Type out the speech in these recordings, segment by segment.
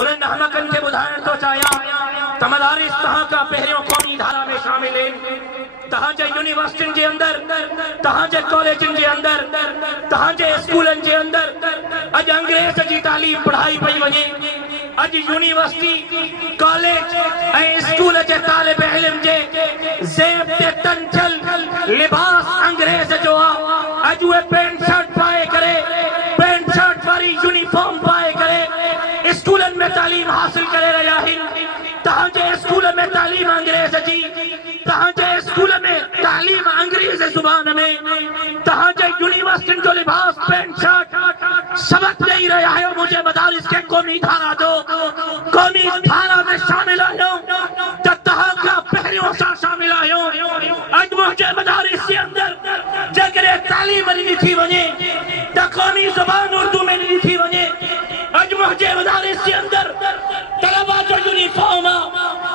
उन्हें नहमकन के बुधाइण तो चाहिया त मदारिस तहां का पहिरियों क़ौमी धारा में शामिल आहिनि। तहां जे यूनिवर्सिटियुनि जे अंदर, तहां जे कॉलेजनि जे अंदर, तहां जे स्कूलनि जे अंदर अॼु अंग्रेज़ जी तालीम पढ़ाई पई वञे। अॼु यूनिवर्सिटी, कॉलेज ऐं स्कूल जे तालिब इल्म जे ज़ेब ते तन थियल लिबास अंग्रेज़ जो आहे। अॼु उहे पैंट शर्ट पाए करे, पैंट शर्ट वारी यूनिफॉर्म पाए करे स्कूलनि में तालीम हासिल करे रहिया आहिनि। तहांजे स्कूल में तालीम अंग्रेज़ जी, तहांजे स्कूल में तालीम अंग्रेज़ ज़ुबान में, तहांजे यूनिवर्सिटियुनि जो लिबास पैंट शर्ट सबक ॾेई रहिया आहियो। मुंहिंजे मदारिस के क़ौमी धारा में शामिल आहियो त तहां खां पहिरियों असां शामिल आहियूं। अॼु मुंहिंजे मदारिस जे अंदर जेकॾहिं तालीम ॾिनी थी वञे त क़ौमी ज़ुबान उर्दू में ॾिनी थी वञे। अॼु मुंहिंजे मदारिस जे अंदर तलबा जो यूनिफॉर्म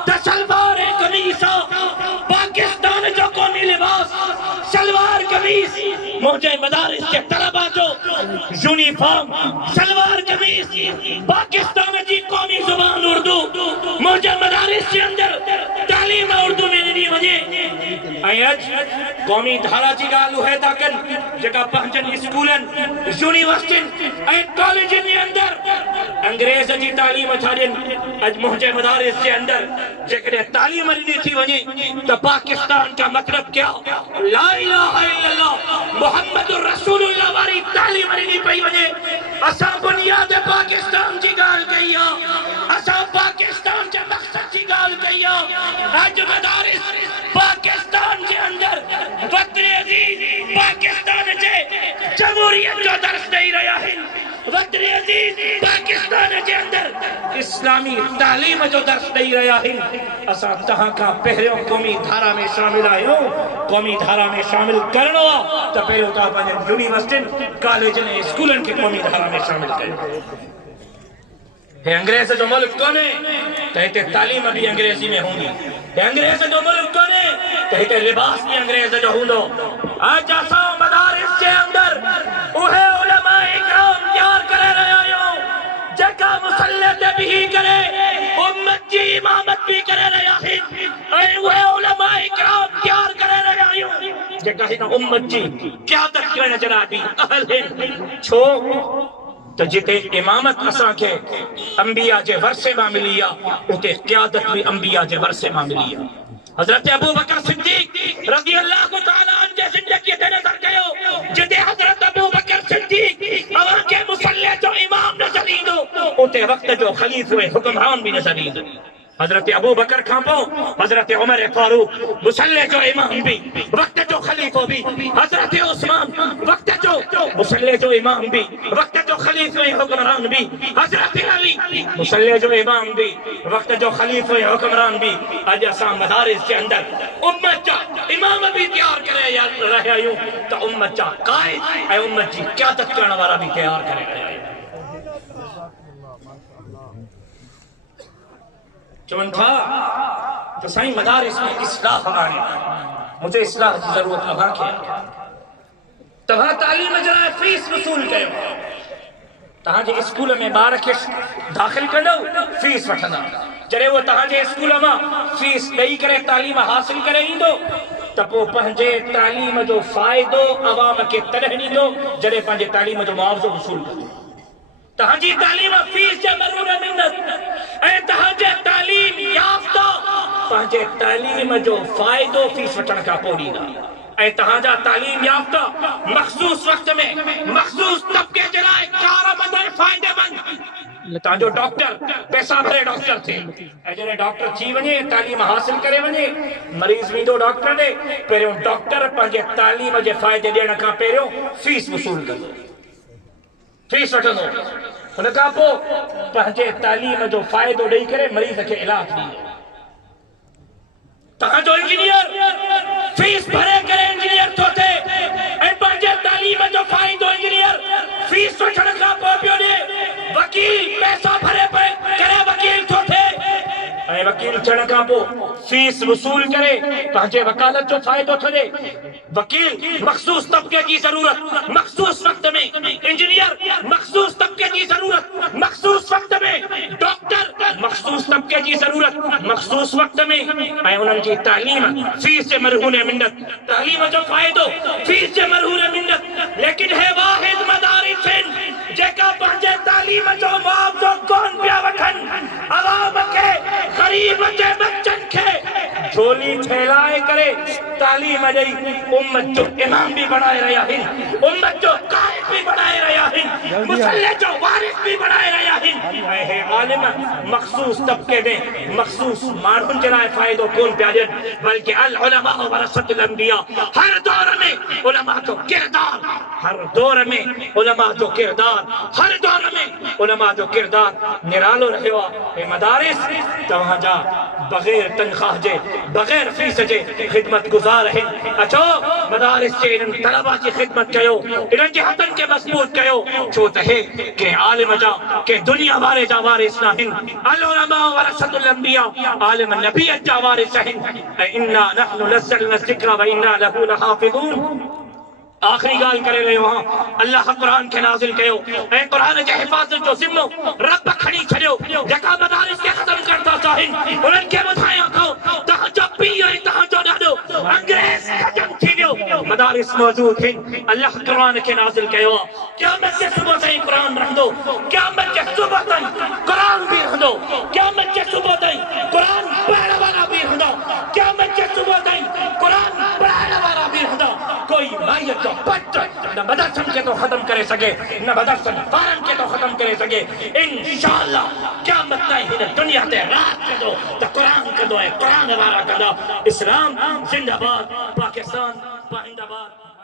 त सलवार ऐं कमीज़ पाकिस्तान जो क़ौमी लिबास सलवार कमीज़। मुंहिंजे मदारिस जे तलबा जो यूनिफॉर्म सलवार कमीज़ पाकिस्तान जी क़ौमी ज़ुबान उर्दू। मुंहिंजे मदारिस जे अंदर तालीम उर्दू में ॾिनी वञे। ऐं अॼु क़ौमी धारा जी ॻाल्हि उहे था कनि जेका पंहिंजनि स्कूलनि, यूनिवर्सिटियुनि ऐं कॉलेजनि जे अंदर अंग्रेज़ जी तालीम था ॾियनि। अॼु मुंहिंजे मदारिस जे अंदर जेकॾहिं तालीम ॾिनी थी वञे त पाकिस्तान का मतलब क्या, ला इलाहा इल्लल्लाह मुहम्मदुर रसूलुल्लाह वारी तालीम ॾिनी पई वञे। असां बुनियाद पाकिस्तान जी ॻाल्हि कई आहे, असां पाकिस्तान जे मक़सद जी ॻाल्हि कई आहे। अॼु मदारिस पाकिस्तान जे अंदर वतन अज़ीज़ पाकिस्तान जे जमहूरियत जो दर्स ॾेई रहिया आहिनि। वतन अज़ीज़ पाकिस्तान जे अंदर इस्लामी तालीम जो दर्स ॾेई रहिया आहिनि। असां तहां खां पहिरियों क़ौमी धारा में शामिल आहियूं। क़ौमी धारा में शामिल करणो आहे त पहिरियों तव्हां पंहिंजनि यूनिवर्सिटियुनि, कॉलेजनि ऐं स्कूलनि खे क़ौमी धारा में शामिल कयो। हे अंग्रेज़ जो मुल्क कोन्हे त हिते तालीम भी अंग्रेज़ी में हूंदी। हे अंग्रेज़ जो मुल्क कोन्हे त हिते लिबास भी अंग्रेज़ जो हूंदो। अॼु असां मदारिस जे अंदर उहे उलमा इकराम तैयार करे रहिया आहियूं जेका मुसल्ले ते बिही करे उम्मत जी इमामत भी करे रहिया आहिनि। ऐं उहे उलमा इकराम तैयार करे रहिया आहियूं जेका हिन उम्मत जी क़यादत करण जे लाइ भी अहल आहिनि। छो तो जिते इमामत असां खे अंबिया जे वरसे मां मिली आहे उते क़यादत भी अंबिया जे वरसे मां मिली आहे। हज़रत अबू बकर सिद्दीक़ रज़ी अल्लाहु तआला अन्हु जे ज़िंदगी ते नज़र कयो जिते हज़रत अबू बकर सिद्दीक़ अवां खे मुसल्ले जो इमाम नज़र ईंदो उते वक्त जो खलीफ़े हुक्मरान भी नज़र ईंदो। हज़रत अबू बकर खां पोइ हज़रत उमर फारूक मुसल्ले जो इमाम भी, वक्त जो खलीफ़ो भी। हज़रत उस्मान वक्त जो मुसल्ले जो इमाम भी, वक्त जो खलीफ़े हुक्मरान भी। हज़रत अली मुसल्ले जो इमाम भी, वक्त जो खलीफ़े हुक्मरान भी। अॼु असां मदारिस जे अंदर उम्मत जा इमाम भी तैयार करे रहिया आहियूं त उम्मत जा क़ाइद ऐं उम्मत जी क़यादत करण वारा भी तैयार करे रहिया आहियूं। चवन था तो साईं मदारिस में इस्लाह आने, मुझे इस्लाह की जरूरत अव्हां खे। तव्हां तालीम जे लाइ फीस वसूल कयो। तव्हांजे स्कूल में ॿार खे दाख़िल कंदो फीस वठंदा। जॾहिं उहो तव्हांजे स्कूल मां फीस ॾेई करे तालीम हासिल करे ईंदो त पोइ पंहिंजे तालीम जो फ़ाइदो अवाम खे तॾहिं ॾींदो जॾहिं पंहिंजे तालीम जो मुआवज़ो वसूल कंदो। तहांजी तालीम फीस जे बरूर मिलत ऐं तहांजे तालीम याफ़्ता पंहिंजे तालीम जो फ़ाइदो फीस वठण खां पोइ ॾींदा। ऐं तहांजा तालीम याफ़्ता मख़सूस वक़्त में मख़सूस तबके जे लाइ कारमंद ऐं फ़ाइदेमंद। तव्हांजो डॉक्टर पैसा भरे डॉक्टर थिए ऐं जॾहिं डॉक्टर थी वञे तालीम हासिल करे वञे मरीज़ वेंदो डॉक्टर ॾे, पहिरियों डॉक्टर पंहिंजे तालीम जे फ़ाइदे ॾियण खां पहिरियों फीस वसूल कंदो, फीस वठंदो। हुन खां पोइ पंहिंजे तालीम जो फ़ाइदो ॾेई करे मरीज़ खे इलाज ॾींदो। तव्हांजो इंजीनियर फीस भरे करे इंजीनियर थो थिए ऐं पंहिंजे तालीम जो फ़ाइदो इंजीनियर फीस वठण खां पोइ पियो ॾिए। वकील पैसा भरे करे वकील थो थिए ऐं वकील थियण खां पोइ फीस वसूल करे पंहिंजे वकालत जो फ़ाइदो थो ॾे। वकील मख़सूस तबके की ज़रूरत मख़सूस वक़्त में, इंजीनियर मख़सूस तबके की ज़रूरत मख़सूस वक़्त में, डॉक्टर की जरूरत मखसूस वक्त में ऐं उन्हनि जी तालीम फीस जे मरहून मिन्नत तालीम जो फ़ाइदो फीस जे मरहून मिन्नत लेकिन है वाहिद मदारिस जेका पंहिंजे तालीम जो मुआवज़ो कोन पिया वठनि अवाम खे गरीब जे बच्चनि खे झोली ठेलाए करे तालीम ॾेई उम्मत जो इमाम भी बनाए रहिया आहिनि उम्मत जो क़ाइद भी बनाए रहिया आहिनि मुसल्ले जो वारिस भी बनाए रहिया आहिनि ऐं हे आलिम मखसूस तबके में मखसूस माण्हुनि जे लाइ फ़ाइदो कोन पिया ॾियनि बल्कि अल उलमा वरसतुल अंबिया हर दौर में उलमा जो किरदार हर दौर में उलमा जो किरदार हर दौर में उलमा जो किरदार निरालो रहियो आहे हे मदारिस तव्हांजा बग़ैर तनख़्वाह जे बग़ैर फीस जे ख़िदमत गुज़ार आहिनि अचो मदारिस जे इन्हनि तलबा जी ख़िदमत कयो इन्हनि जे हथनि खे मज़बूत कयो छो त हे के आलिम जा के दुनिया वारे जा वारिस न आहिनि अल उलमा वरसतुल अंबिया आलिम नबीयत जा वारिस आहिनि ऐं इन्ना नहनु नज़्ज़लना ज़िक्र व इन्ना लहू लहाफ़िज़ून आखिरी गाल करे रहियो आहियां अल्लाह क़ुरान खे नाज़िल कयो ऐं क़ुरान जे हिफ़ाज़त जो ज़िम्मो रब खणी छॾियो जेका मदारिस खे ख़त्म करता चाहिनि उन्हनि खे ॿुधायां थो तव्हांजो पीउ ऐं तव्हांजो ॾाॾो अंग्रेज़ ख़त्म थी वियो मदारिस मौजूद आहिनि अल्लाह क़ुरान खे नाज़िल कयो आहे क़यामत जे सुबुह ताईं क़ुरान रहंदो क़यामत जे सुबुह ताईं क़ुरान बि रहंदो क़यामत जे सुबुह ताईं क़ुरान पढ़ण वारा बि रहंदा क़यामत जे सुबुह ताईं क़ुरान पढ़ण वारा बि रहंदा कोई माईअ जो पट न मदरसन के तो खत्म करे सके न मदरसन ॿारनि के तो खत्म करे सके इंशाअल्लाह क़यामत ताईं हिन दुनिया ते राज कंदो त क़ुरान कंदो ऐं क़ुरान वारा कंदा इस्लाम जिंदाबाद पाकिस्तान पाइंदाबाद।